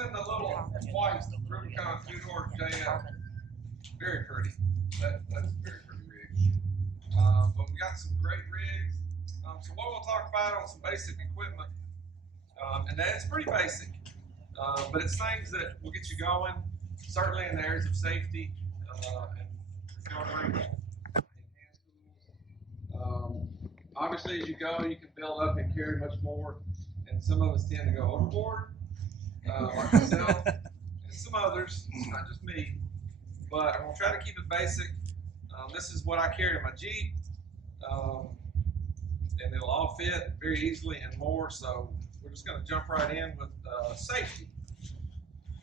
in the little white Rubicon two-door JL. Very pretty. That's a very pretty rig. But we got some great rigs. So what we'll talk about on some basic equipment, and that's pretty basic, but it's things that will get you going, certainly in the areas of safety and recovery. Obviously, as you go, you can build up and carry much more, and some of us tend to go overboard, like myself, and some others, not just me, but I'm going to try to keep it basic. This is what I carry in my Jeep, and it'll all fit very easily and more, so we're just going to jump right in with safety.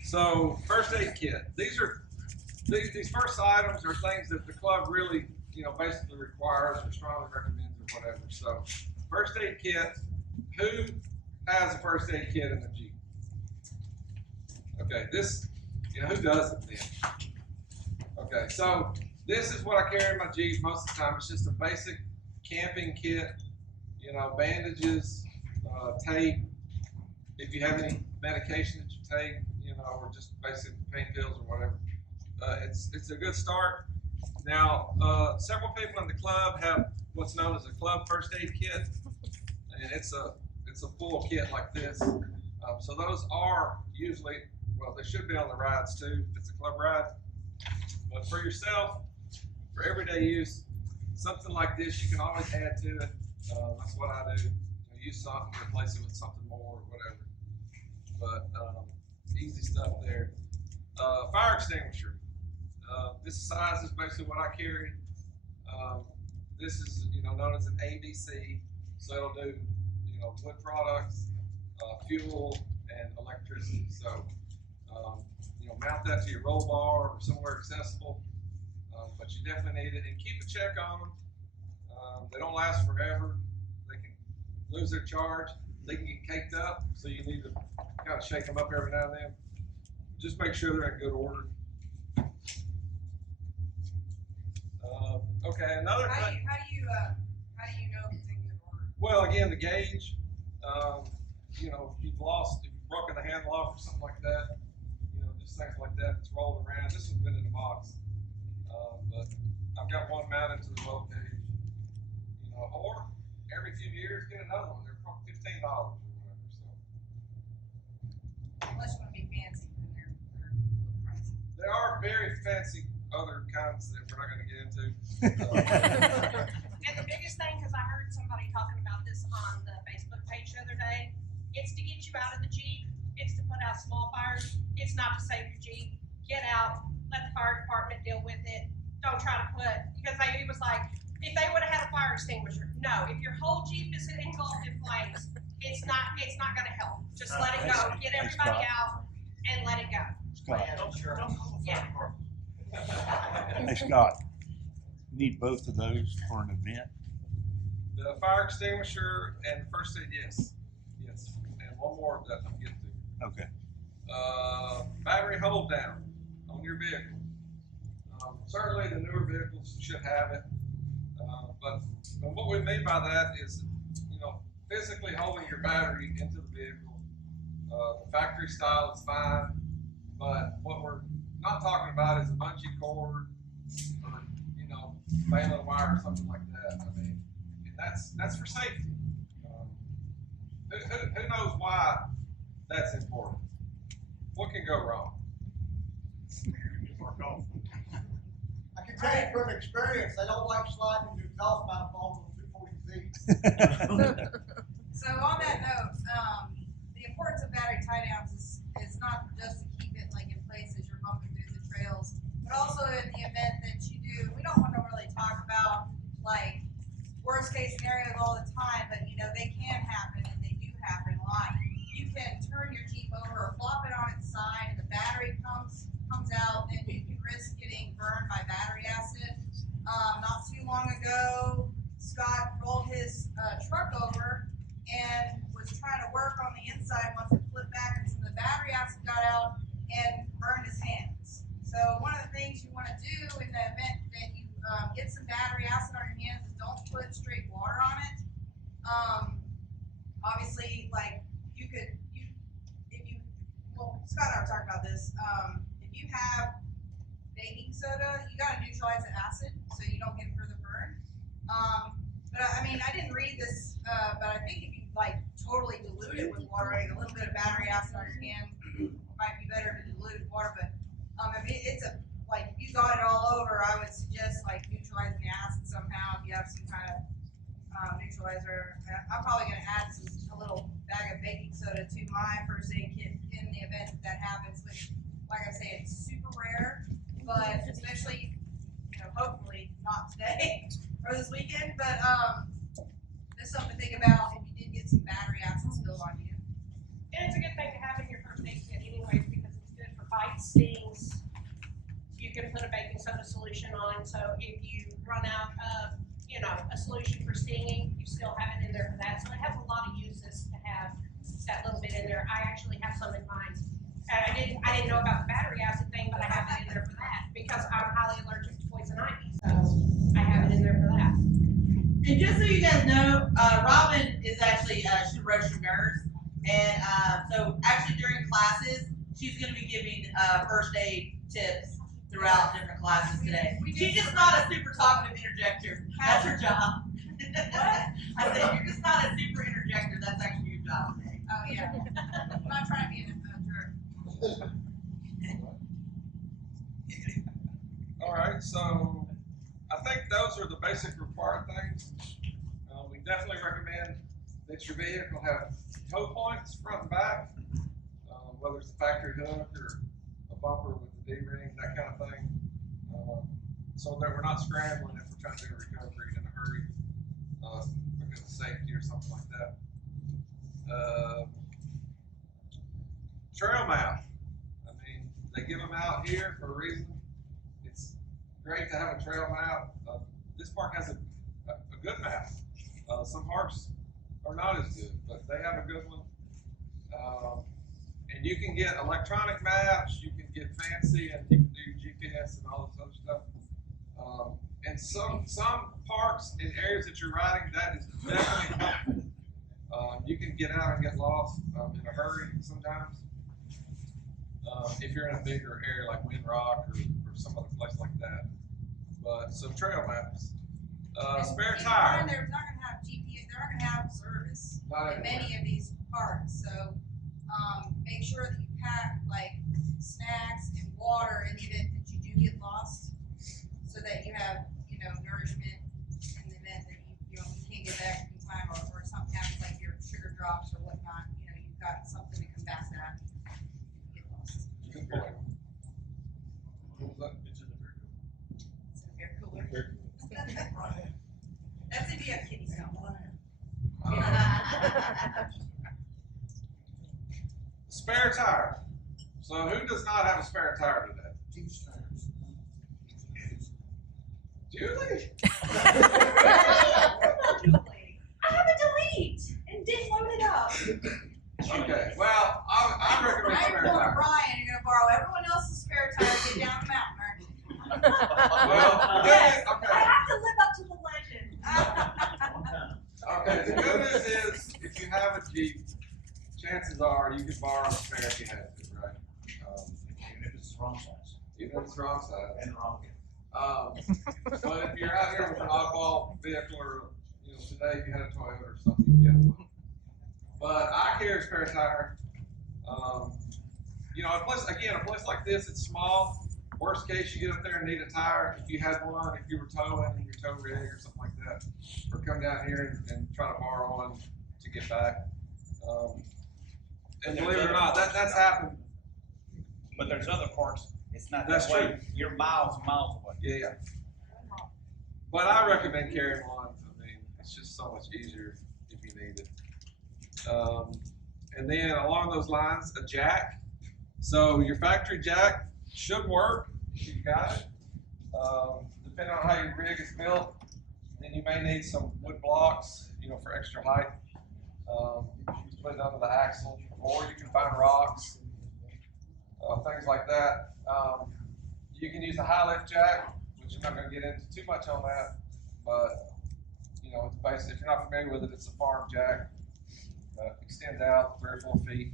So, first aid kit. These first items are things that the club really, basically requires or strongly recommends or whatever. So, first aid kit. Who has a first aid kit in the Jeep? Okay, who doesn't then? Okay, so this is what I carry in my Jeep most of the time. It's just a basic camping kit, bandages, tape. If you have any medication that you take, or just basic pain pills or whatever, it's a good start. Now, several people in the club have what's known as a club first aid kit, and it's a full kit like this. So those are usually, they should be on the rides too if it's a club ride. But for yourself, for everyday use, something like this you can always add to it. That's what I do. Use something, replace it with something more or whatever. But easy stuff there. Fire extinguisher. This size is basically what I carry. This is known as an ABC, so it'll do wood products, fuel, and electricity. So mount that to your roll bar or somewhere accessible. But you definitely need it, and keep a check on them. They don't last forever. They can lose their charge. They can get caked up, so you need to kind of shake them up every now and then. Just make sure they're in good order. Okay, another thing. How do you know if it's in good order? Well, again, the gauge. If you've broken the handle off or something like that, just things like that. It's rolled around. This one's been in the box, but I've got one mounted to the roll cage. Or every few years get another one. They're probably $15 or whatever. So. Unless you want to be fancy, then they're pricey. There are very fancy other kinds that we're not going to get into. And the biggest thing, because I heard somebody talking about this on the Facebook page the other day, it's to get you out of the Jeep. It's to put out small fires. It's not to save your Jeep. Get out. Let the fire department deal with it. Don't try to because it was like, if they would have had a fire extinguisher. No, if your whole Jeep is engulfed in flames, it's not going to help. Just let it go. Get everybody out and let it go. Scott. Yeah. Hey Scott, you need both of those for an event? The fire extinguisher and the first aid, yes. And one more that I'm getting to. Okay. Battery hold down on your vehicle. Certainly the newer vehicles should have it. But what we mean by that is, physically holding your battery into the vehicle. The factory style is fine, but what we're not talking about is a bungee cord or, baling wire or something like that. I mean, and that's for safety. Who knows why that's important? What can go wrong? I can tell you from experience, they don't like sliding into golf manifolds on 240Z. So on that note, the importance of battery tie downs is not just to keep it in place as you're bumping through the trails, but also in the event that you do. We don't want to really talk about worst case scenarios all the time, but they can happen and they do happen a lot. You can turn your Jeep over or flop it on its side, and the battery comes out, and you can risk getting burned by battery acid. Not too long ago, Scott rolled his truck over Scott and I were talking about this. If you have baking soda, you gotta neutralize the acid so you don't get further burn. But I mean, I didn't read this, but I think if you like totally dilute it with water, like a little bit of battery acid on your hand might be better to dilute it with water. But I mean, it's a like if you got it all over, I would suggest like neutralizing the acid somehow if you have some kind of neutralizer. I'm probably gonna add a little bag of baking soda to my first aid kit in the event that happens. Which, like I say, it's super rare, but especially, hopefully not today or this weekend. But there's something to think about if you did get some battery acid spilled on you. And it's a good thing to have in your first aid kit anyways, because it's good for bites, stings. You can put a baking soda solution on, so if you run out of, a solution for stinging, you still have it in there for that. So it has a lot of uses to have that little bit in there. I actually have some in mine. I didn't know about the battery acid thing, but I have it in there for that because I'm highly allergic to poison ivy. So I have it in there for that. And just so you guys know, Robin is actually, she's a registered nurse. And so actually during classes, she's going to be giving first aid tips throughout different classes today. She's just not a super talkative interjector. That's her job. What? I said, you're just not a super interjector. That's actually your job today. Oh yeah. I'm not trying to be a jerk. All right, so I think those are the basic required things. We definitely recommend that your vehicle have tow points front and back, whether it's a factory hook or a bumper with the D-ring, that kind of thing, so that we're not scrambling if we're trying to do a recovery in a hurry because of safety or something like that. Trail map. I mean, they give them out here for a reason. It's great to have a trail map. This park has a good map. Some parks are not as good, but they have a good one. And you can get electronic maps, you can get fancy, and you can do GPS and all this other stuff. And some parks in areas that you're riding, that is definitely helpful. You can get out and get lost in a hurry sometimes. If you're in a bigger area like Wind Rock or some other place like that. But some trail maps. Spare tire. They're not gonna have GPS. They're not gonna have service Not in everywhere. many of these parks. So make sure that you pack like snacks and water in the event that you do get lost, so that you have nourishment in the event that you can't get back in time or something happens like your sugar drops or whatnot. You've got something to combat that. Get lost. Good point. What was that? It's in a beer cooler. That's if you have kitty stuff. Spare tire. So who does not have a spare tire today? Julie? I have a delete and didn't load it up. Okay, well, I recommend I'm spare going to tire. Brian, you're gonna borrow everyone else's spare tire to get down the mountain, aren't you? Well, Yes, okay. I have to live up to the legend. Okay, the good news is, if you have a Jeep, chances are you can borrow a spare if you have to, right? Even if it's the wrong size Even if it's wrong side. and wrong. But if you're out here with an oddball vehicle or, today if you had a Toyota or something, you get one. But I carry a spare tire. A place like this, it's small. Worst case, you get up there and need a tire. If you had one, if you were towing and your tow rig or something like that, or come down here and try to borrow one to get back. And believe it or not, that's happened. But there's other parts, it's not That's that way, true. you're miles and miles away. Yeah. But I recommend carrying one. I mean, it's just so much easier if you need it. And then along those lines, a jack. So your factory jack should work if you got it. Depending on how your rig is built, then you may need some wood blocks, for extra height. You put it under the axle, or you can find rocks, things like that. You can use a high lift jack, which I'm not going to get into too much on that, but it's basically, if you're not familiar with it, it's a farm jack that extends out 3 or 4 feet.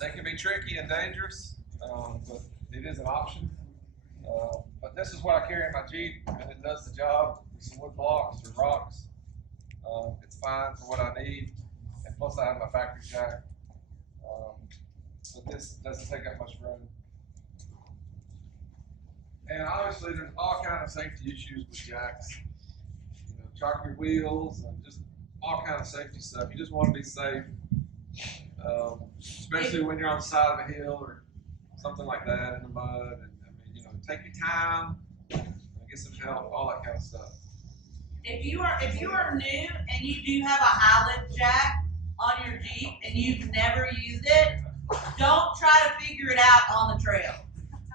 They can be tricky and dangerous, but it is an option. But this is what I carry in my Jeep, and it does the job. Some wood blocks or rocks. It's fine for what I need, and plus I have my factory jack. But this doesn't take up much room. And obviously, there's all kinds of safety issues with jacks. You know, chalk your wheels and just all kinds of safety stuff. You just want to be safe, especially when you're on the side of a hill or something like that in the mud. And I mean, you know, take your time, get some help, all that kind of stuff. If you are new and you do have a high lift jack on your Jeep and you've never used it, don't try to figure it out on the trail.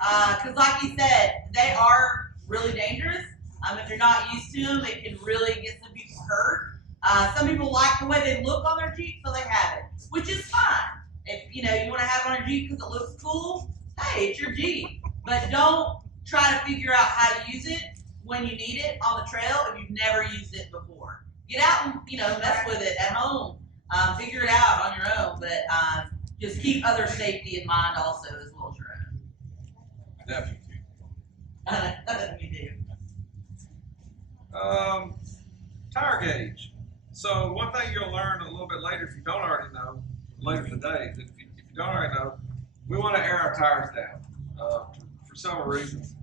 Cause like you said, they are really dangerous. If you're not used to them, it can really get some people hurt. Some people like the way they look on their Jeep, so they have it, which is fine. If you want to have it on your Jeep because it looks cool, hey, it's your Jeep. But don't try to figure out how to use it when you need it on the trail if you've never used it before. Get out and mess with it at home. Figure it out on your own, but just keep other safety in mind also as well as your own. Definitely. You do. Tire gauge. So one thing you'll learn a little bit later, if you don't already know, later today, if you don't already know, we want to air our tires down for several reasons.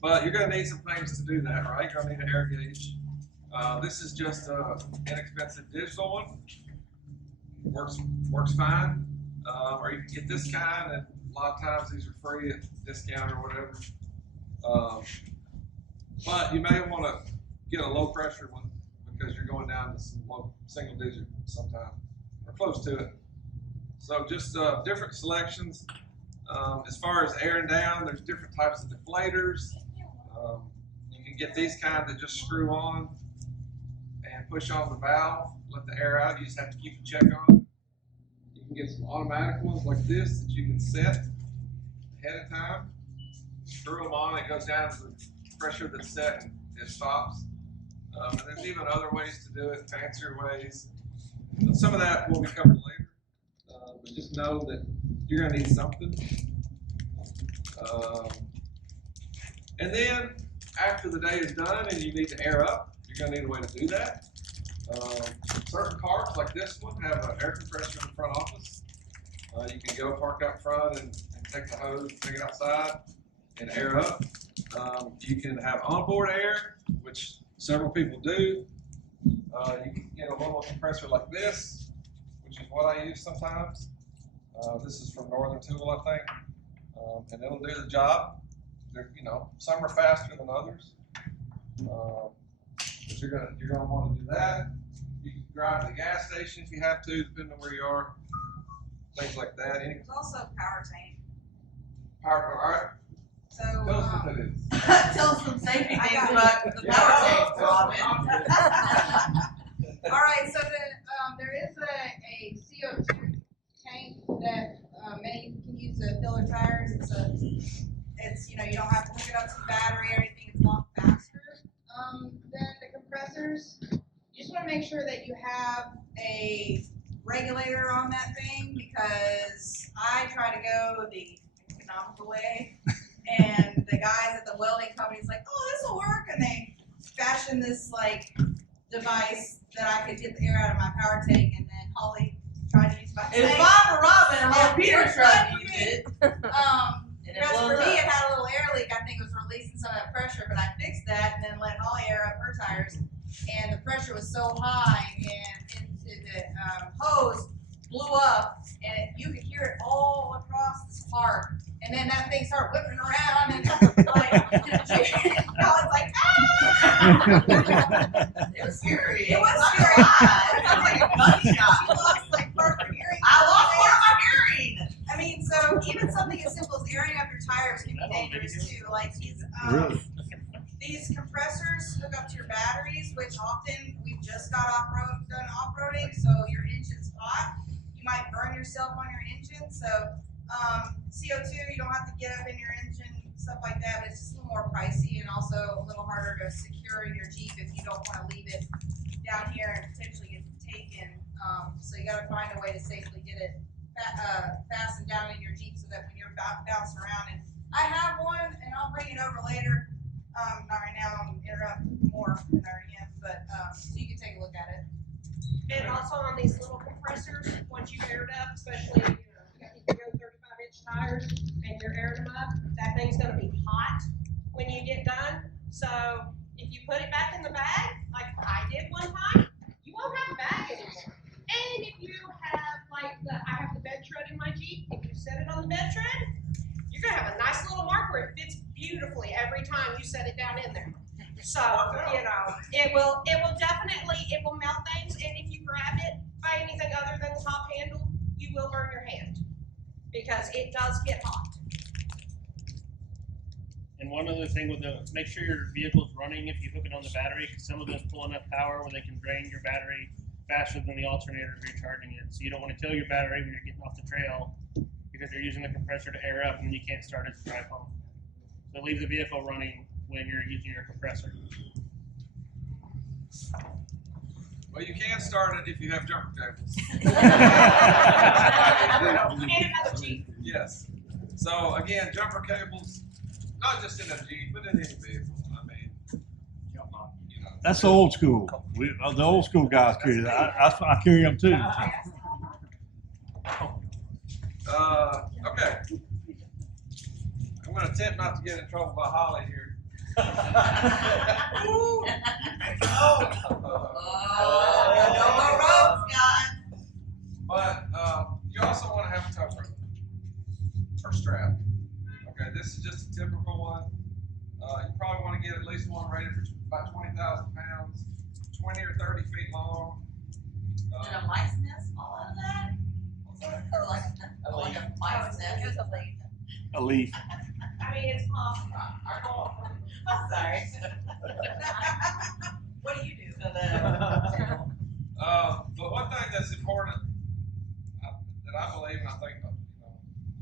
But you're going to need some things to do that, right? You're going to need an air gauge. This is just an inexpensive digital one. Works fine. Or you can get this kind, and a lot of times these are free at discount or whatever. But you may want to get a low pressure one because you're going down to some low single digit sometimes, or close to it. So just different selections. As far as airing down, there's different types of deflators. You can get these kind that just screw on and push on the valve, let the air out. You just have to keep a check on it. You can get some automatic ones like this that you can set ahead of time. Screw them on, it goes down to the pressure that's set and it stops. And there's even other ways to do it, fancier ways. Some of that will be covered later, but just know that you're going to need something. And then after the day is done and you need to air up, you're going to need a way to do that. Certain parks like this one have an air compressor in the front office. You can go park out front and take the hose, take it outside and air up. You can have onboard air, which several people do. You can get a little compressor like this, which is what I use sometimes. This is from Northern Tool, I think, and it'll do the job. Some are faster than others, but you're gonna want to do that. You can drive to the gas station if you have to, depending on where you are. Things like that. There's also power tank. All right. So Tell us what that is. Tell us some safety I things got about the power tank, Robin. all right, so there is a CO2 tank that many can use to fill their tires. It's you don't have to hook it up to the battery or anything. It's a lot faster than the compressors. You just want to make sure that you have a regulator on that thing because I try to go the economical way, and the guys at the welding company is like, "Oh, this will work," and they fashion this device that I could get the air out of my power tank, and then Holly tried to use my It was tank. fine for Robin, Yeah, Holly Peter it tried was to use fine it. As for me, it had a little air leak. I think it was releasing some of that pressure, but I fixed that and then let Holly air up her tires, and the pressure was so high and into the hose blew up, and you could hear it all across this park. And then that thing started whipping around, and I was like, ah! It was scary. It was Not scary. gonna lie. It sounds like a gunshot. She lost part of her hearing. I lost part of my hearing. I mean, so even something as simple as airing up your tires can be dangerous too. Like these compressors hook up to your batteries, which often we've just got done off-roading, so your engine's hot. You might burn yourself on your engine. So CO2, you don't have to get up in your engine, stuff like that, but it's just a little more pricey and also a little harder to secure in your Jeep if you don't want to leave it down here and potentially get taken. So you got to find a way to safely get it fastened sit down in your Jeep so that when you're bouncing around, and I have one, and I'll bring it over later. Not right now, I'm interrupt more than I already am, but, so you can take a look at it. And also on these little compressors, once you've aired up, especially, you know, you got these big old 35-inch tires and you're airing them up, that thing's gonna be hot when you get done. So if you put it back in the bag, like I did one time, you won't have a bag anymore. And if you have I have the bed tread in my Jeep, if you set it on the bed tread, you're gonna have a nice little marker. It fits beautifully every time you set it down in there. So, you know, it will melt things, and if you grab it by anything other than the top handle, you will burn your hand because it does get hot. And one other thing with make sure your vehicle's running if you hook it on the battery, because some of those pull enough power where they can drain your battery faster than the alternator if you're charging it. So you don't want to kill your battery when you're getting off the trail because you're using the compressor to air up and you can't start it to drive home. So leave the vehicle running when you're using your compressor. Well, you can start it if you have jumper cables. And another Jeep. Yes. So again, jumper cables, not just in a Jeep, but in any vehicle. I mean, you know. That's old school. The old school guys carry that. I carry them too. Okay. I'm going to attempt not to get in trouble by Holly here. No more ropes, guys. But you also want to have a tow rope or strap. Okay, this is just a typical one. You probably want to get at least one rated for about 20,000 pounds, 20 or 30 feet long. Did a mice nest fall out of that? Or like a mice nest? A leaf. I mean, it's possible. I'm sorry. What do you do? But one thing that's important that I believe, and I think a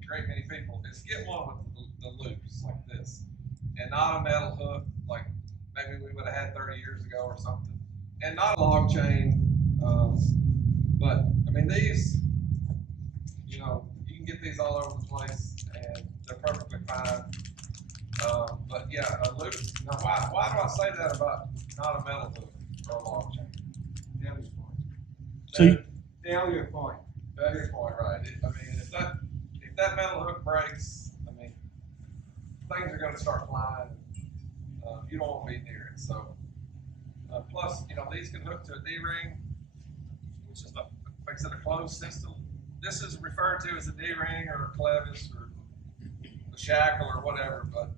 great many people, is get one with the loops like this, and not a metal hook like maybe we would have had 30 years ago or something, and not a log chain. But I mean, these, you can get these all over the place, and they're perfectly fine. But yeah, a loop. Now, why do I say that about not a metal hook or a log chain? Down your point. Down your point, right? I mean, if that metal hook breaks, I mean, things are going to start flying. You don't want to be near it. So, plus, these can hook to a D-ring, which is makes it a closed system. This is referred to as a D-ring or a clevis or a shackle or whatever. But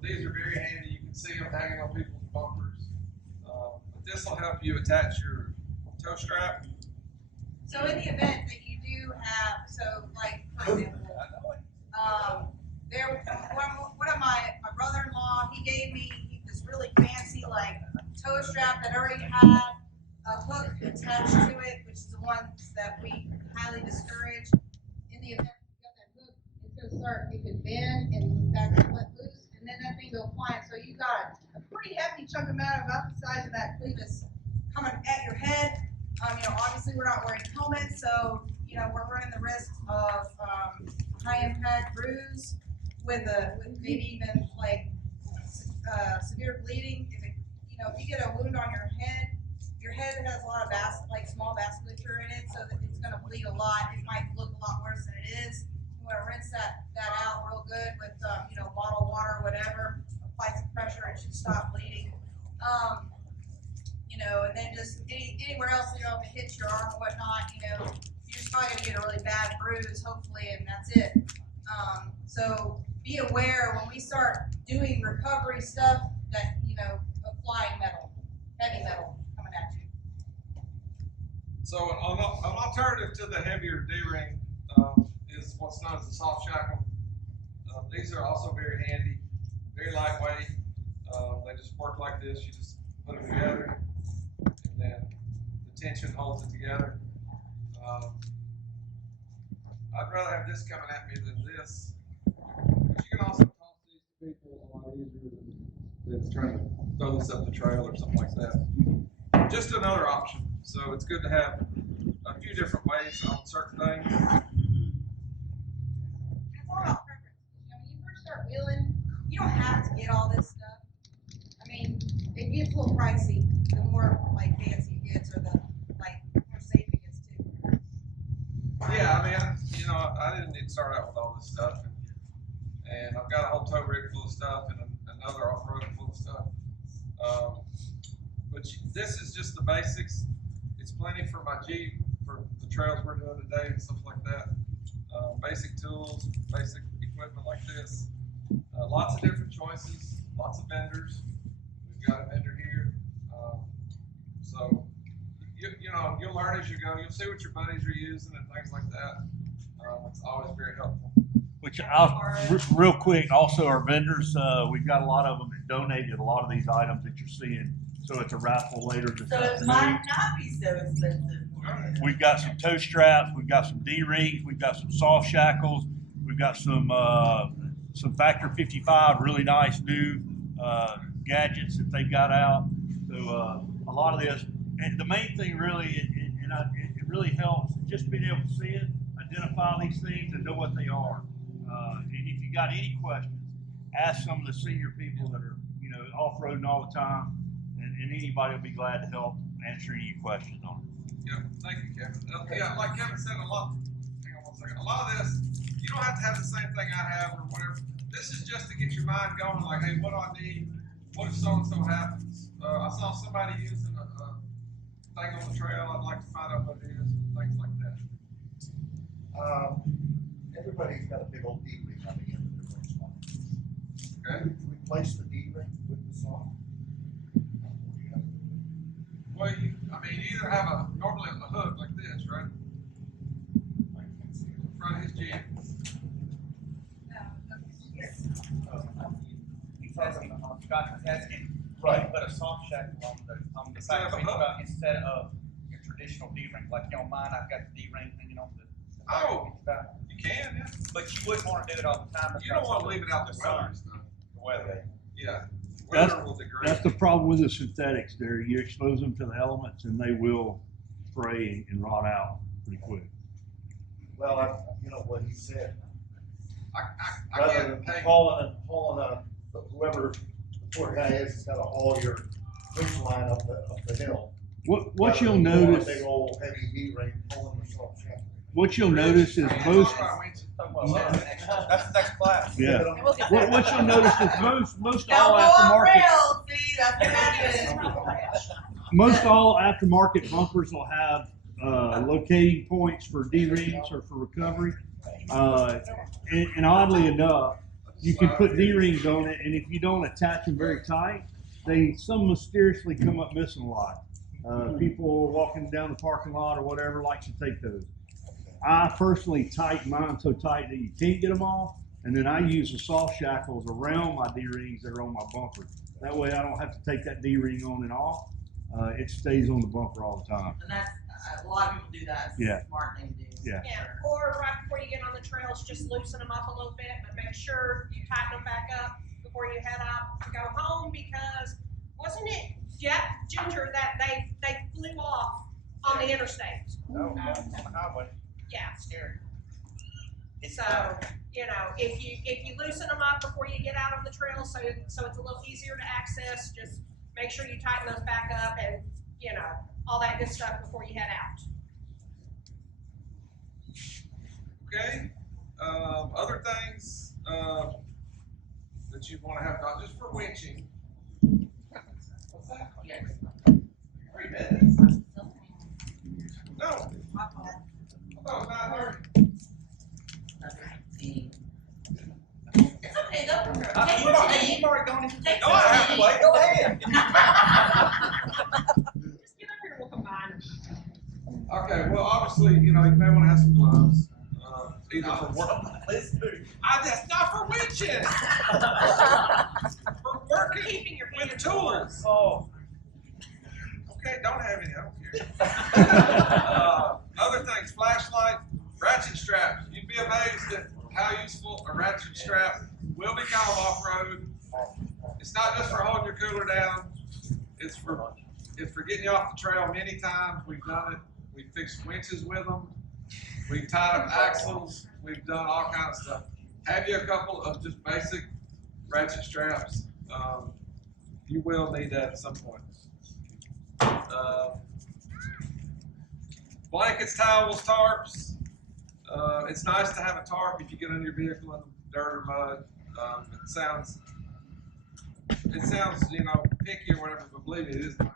these are very handy. You can see them hanging on people's bumpers. But this will help you attach your tow strap. So in the event that you do have, like, for example, one of my brother-in-law, he gave me this really fancy, like, tow strap that already had a hook attached to it, which is the ones that we highly discourage. In the event you got that hook, it could bend and that could let loose, and then that thing go flying. So you got a pretty hefty chunk amount about the size of that clevis coming at your head. Obviously we're not wearing helmets, so we're running the risk of high impact bruise with maybe even like severe bleeding. If you get a wound on your head has a lot of small vasculature in it, so that it's going to bleed a lot. It might look a lot worse than it is. You want to rinse that out real good with bottled water or whatever. Apply some pressure, it should stop bleeding. And then just anywhere else, if it hits your arm or whatnot, you're just probably gonna get a really bad bruise, hopefully, and that's it. So be aware when we start doing recovery stuff that, applying metal, heavy metal coming at you. So an alternative to the heavier D-ring is what's known as the soft shackle. These are also very handy, very lightweight. They just work like this. You just put them together, and then the tension holds it together. I'd rather have this coming at me than this. But you can also toss these to people a lot easier than trying to throw this up the trail or something like that. Just another option. So it's good to have a few different ways on certain things. pricey, the more like fancy it gets, or the like more safe it gets too. Yeah, I mean, you know, I didn't need to start out with all this stuff, and I've got a whole tow rig full of stuff and another off-road full of stuff. But this is just the basics. It's plenty for my Jeep, for the trails we're doing today and stuff like that. Basic tools, basic equipment like this. Lots of different choices, lots of vendors. We've got a vendor here. So, you know, you'll learn as you go. You'll see what your buddies are using and things like that. It's always very helpful. Which real quick, also our vendors, we've got a lot of them that donated a lot of these items that you're seeing. So it's a raffle later this So it afternoon. might not be so expensive. We've got some toe straps, we've got some D-rings, we've got some soft shackles, we've got some Factor 55, really nice new gadgets that they've got out. So a lot of this, and the main thing really, it really helps just being able to see it, identify these things, and know what they are. And if you got any questions, ask some of the senior people that are, you know, off-roading all the time, and anybody will be glad to help answer any questions on it. Yeah, thank you, Kevin. Yeah, like Kevin said, hang on one second. A lot of this, you don't have to have the same thing I have or whatever. This is just to get your mind going, like, hey, what do I need? What if so-and-so happens? I saw somebody using a thing on the trail. I'd like to find out what it is, things like that. Everybody's got a big old D-ring on the end of their wrist. Okay. Replace the D-ring with the saw. Well, you either have normally a hook like this, right? In front of his Jeep. He's asking, Scott is asking, Right. put a soft shackle on the side of instead of your traditional D-ring. Like, you know, mine, I've got the D-ring hanging on the. Oh, you can, yeah. But you wouldn't want to do it all the time. You don't want to leave it out in the weather and stuff. The weather. Yeah. That's- Weather will degrade. That's the problem with the synthetics there. You expose them to the elements and they will fray and rot out pretty quick. Well, you know what he said, I rather can't than take. hauling whoever the poor guy is, has got to haul your winch line up the hill. What Rather you'll than hauling a notice, Big old heavy D-ring, pulling the soft shackle. what you'll notice is most, That's the next class. yeah. What you'll notice is most Don't all go off aftermarket, rails, see, that's what happens. most all aftermarket bumpers will have locating points for D-rings or for recovery. And oddly enough, you can put D-rings on it, and if you don't attach them very tight, they some mysteriously come up missing a lot. People walking down the parking lot or whatever likes to take those. I personally tighten mine so tight that you can't get them off, and then I use the soft shackles around my D-rings that are on my bumper. That way I don't have to take that D-ring on and off. It stays on the bumper all the time. And that's, a lot of people do that. It's Yeah. a smart thing to do. Yeah. Yeah, or right before you get on the trails, just loosen them up a little bit, but make sure you tighten them back up before you head out to go home, because wasn't it Ginger that they flew off on the interstate? No, on the highway. Yeah. Scary. So, you know, if you loosen them up before you get out on the trail, so it's a little easier to access, just make sure you tighten those back up and, you know, all that good stuff before you head out. Okay. Other things that you want to have done just for winching. What's that? 3 minutes? No. I thought it was 9:30. It's okay, though. Take what you need. You've already gone into. Take No, what I you have to need. wait. Go ahead. Just get up here and we'll combine them. Okay. Well, obviously, you know, you may want to have some gloves. Either for work. That's not for winching. For working Keeping your with hands tools. Oh. Okay, don't have any. I don't care. Other things: flashlight, ratchet straps. You'd be amazed at how useful a ratchet strap will become off-road. It's not just for holding your cooler down. It's for getting you off the trail many times. We've done it. We've fixed winches with them. We've tied up axles. We've done all kinds of stuff. Have you a couple of just basic ratchet straps? You will need that at some point. Blankets, towels, tarps. It's nice to have a tarp if you get under your vehicle in dirt or mud. It sounds, you know, picky or whatever, but believe me, it is nice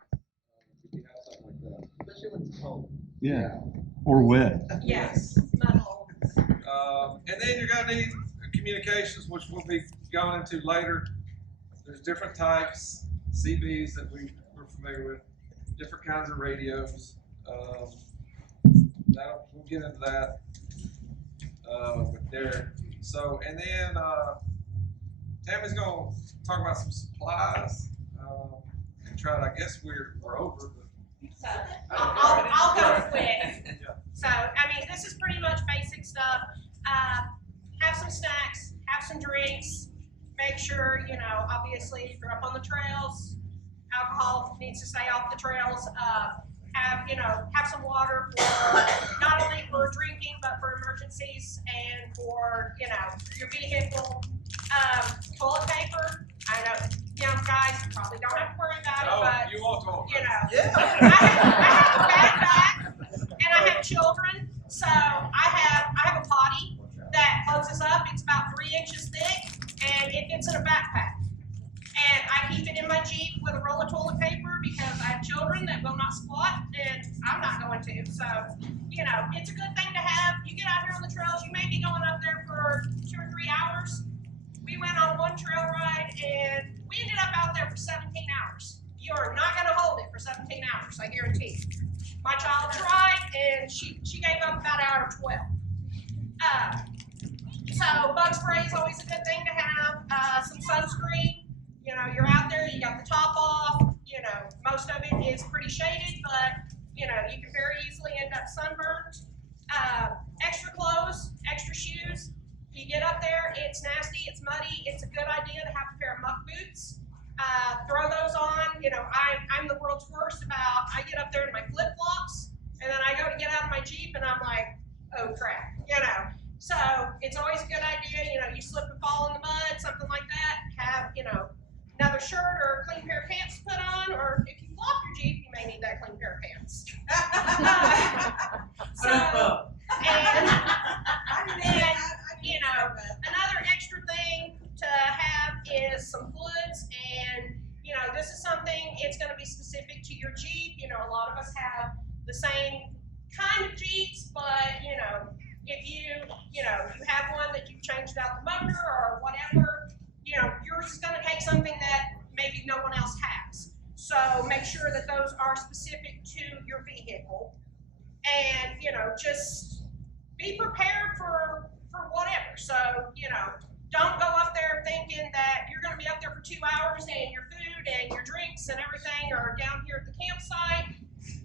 if you have something like that. Especially when it's cold. Yeah. Or wet. Yes, mud holes. And then you're gonna need communications, which we'll be going into later. There's different types, CBs that we're familiar with, different kinds of radios. We'll get into that with Derek. So, and then Tammy's gonna talk about some supplies and try to. I guess we're over, but So I'll go quick. yeah. So, I mean, this is pretty much basic stuff. Have some snacks, have some drinks, make sure, you know, obviously if you're up on the trails, alcohol needs to stay off the trails. Have some water for not only for drinking, but for emergencies and for, you know, your vehicle. Toilet paper, I know young guys probably don't have to worry about it, but You want toilet you paper. know. Yeah. I have a backpack and I have children, so I have a potty that closes up. It's about 3 inches thick and it fits in a backpack. And I keep it in my Jeep with a roll of toilet paper because I have children that will not squat and I'm not going to. So, you know, it's a good thing to have. You get out here on the trails, you may be going up there for 2 or 3 hours. We went on one trail ride and we ended up out there for 17 hours. You are not going to hold it for 17 hours, I guarantee. My child tried and she gave up about hour 12. So bug spray is always a good thing to have. Some sunscreen. You know, you're out there, you got the top off. You know, most of it is pretty shaded, but you know, you can very easily end up sunburned. Extra clothes, extra shoes. You get up there, it's nasty, it's muddy. It's a good idea to have a pair of muck boots. Throw those on. You know, I'm the world's worst about, I get up there in my flip flops and then I go to get out of my Jeep and I'm like, oh crap, you know. So it's always a good idea, you know, you slip and fall in the mud, something like that. Have, you know, another shirt or a clean pair of pants to put on, or if you flop your Jeep, you may need that clean pair of pants. And you know, another extra thing to have is some fluids, and you know, this is something, it's going to be specific to your Jeep. You know, a lot of us have the same kind of Jeeps, but you know, if you have one that you've changed out the motor or whatever, you know, yours is going to take something that maybe no one else has. So make sure that those are specific to your vehicle, and you know, just be prepared for whatever. So you know, don't go up there thinking that you're going to be up there for 2 hours and your food and your drinks and everything are down here at the campsite.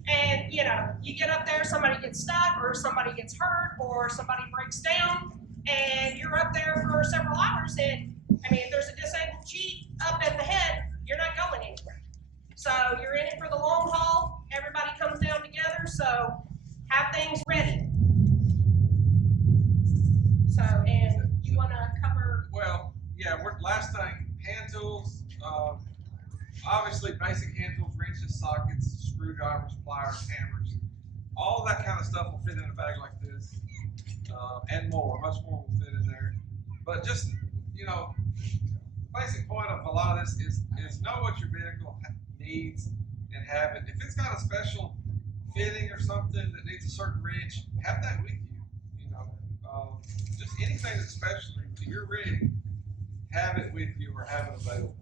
And you know, you get up there, somebody gets stuck or somebody gets hurt or somebody breaks down and you're up there for several hours. And I mean, if there's a disabled Jeep up at the head, you're not going anywhere. So you're in it for the long haul. Everybody comes down together. So have things ready. So, and you want to cover? Well, yeah, last thing, hand tools. Obviously, basic hand tools, wrenches, sockets, screwdrivers, pliers, hammers. All that kind of stuff will fit in a bag like this, and more. Much more will fit in there. But just, you know, basic point of a lot of this is know what your vehicle needs and have it. If it's got a special fitting or something that needs a certain wrench, have that with you. You know, just anything that's special to your rig, have it with you or have it available.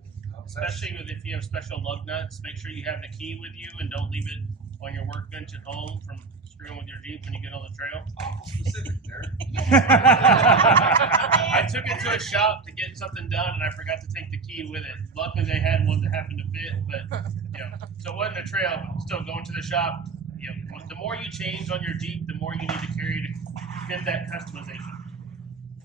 Especially if you have special lug nuts, make sure you have the key with you and don't leave it on your workbench at home from screwing with your Jeep when you get on the trail. Awful specific there. I took it to a shop to get something done and I forgot to take the key with it. Luckily they had one that happened to fit, but you know, so it wasn't a trail, but still going to the shop. You know, the more you change on your Jeep, the more you need to carry to fit that customization.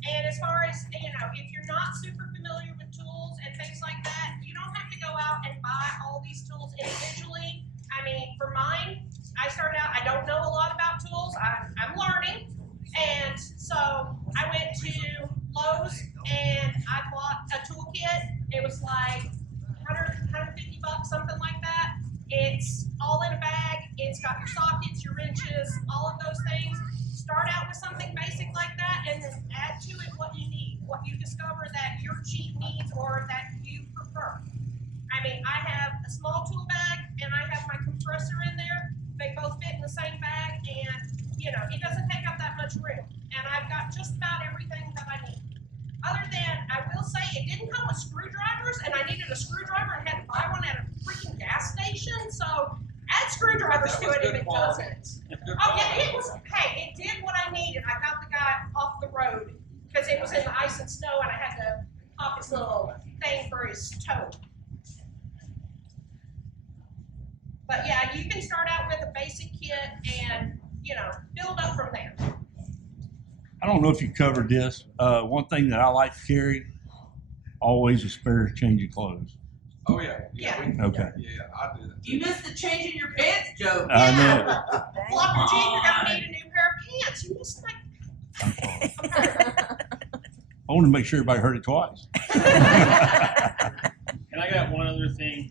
And as far as, you know, if you're not super familiar with tools and things like that, you don't have to go out and buy all these tools individually. I mean, for mine, I started out, I don't know a lot about tools. I'm learning. And so I went to Lowe's and I bought a toolkit. It was like $150, something like that. It's all I have a small tool bag and I have my compressor in there. They both fit in the same bag, and you know, it doesn't take up that much room. And I've got just about everything that I need. Other than, I will say, it didn't come with screwdrivers, and I needed a screwdriver and had to buy one at a freaking gas station. So add screwdrivers That to was it if good it quality. doesn't. Good Oh yeah, quality. it was. Hey, it did what I needed. I got the guy off the road because it was in the ice and snow, and I had to pop his little thing for his toe. But yeah, you can start out with a basic kit and, you know, build up from there. I don't know if you covered this. One thing that I like to carry, always a spare change of clothes. Oh, yeah. Yeah. Okay. Yeah, I do that. You missed the change in your pants joke. I know. Yeah, flop your jeans, you're gonna need a new pair of pants. You missed I want to make sure everybody heard it twice. And I got one other thing.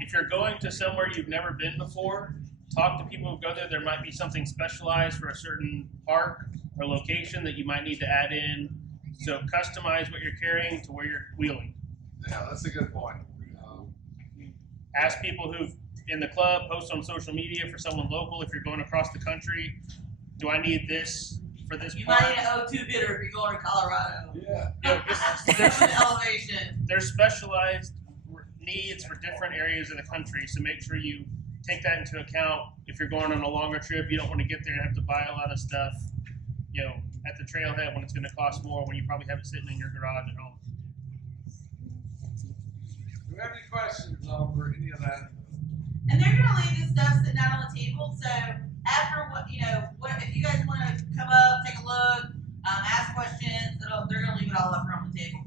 If you're going to somewhere you've never been before, talk to people who go there. There might be something specialized for a certain park or location that you might need to add in. So customize what you're carrying to where you're wheeling. Yeah, that's a good point. Ask people who've in the club, post on social media for someone local. If you're going across the country, do I need this for this You park? might need an O2 hitter if you're going to Colorado. Yeah. No, Especially the elevation. there's specialized needs for different areas of the country, so make sure you take that into account. If you're going on a longer trip, you don't want to get there and have to buy a lot of stuff, you know, at the trailhead when it's going to cost more when you probably have it sitting in your garage at home. Do we have any questions over any of that? And they're gonna leave this stuff sitting out on the table, so after what, you know, what, if you guys wanna come up, take a look, ask questions, they're gonna leave it all up here on the table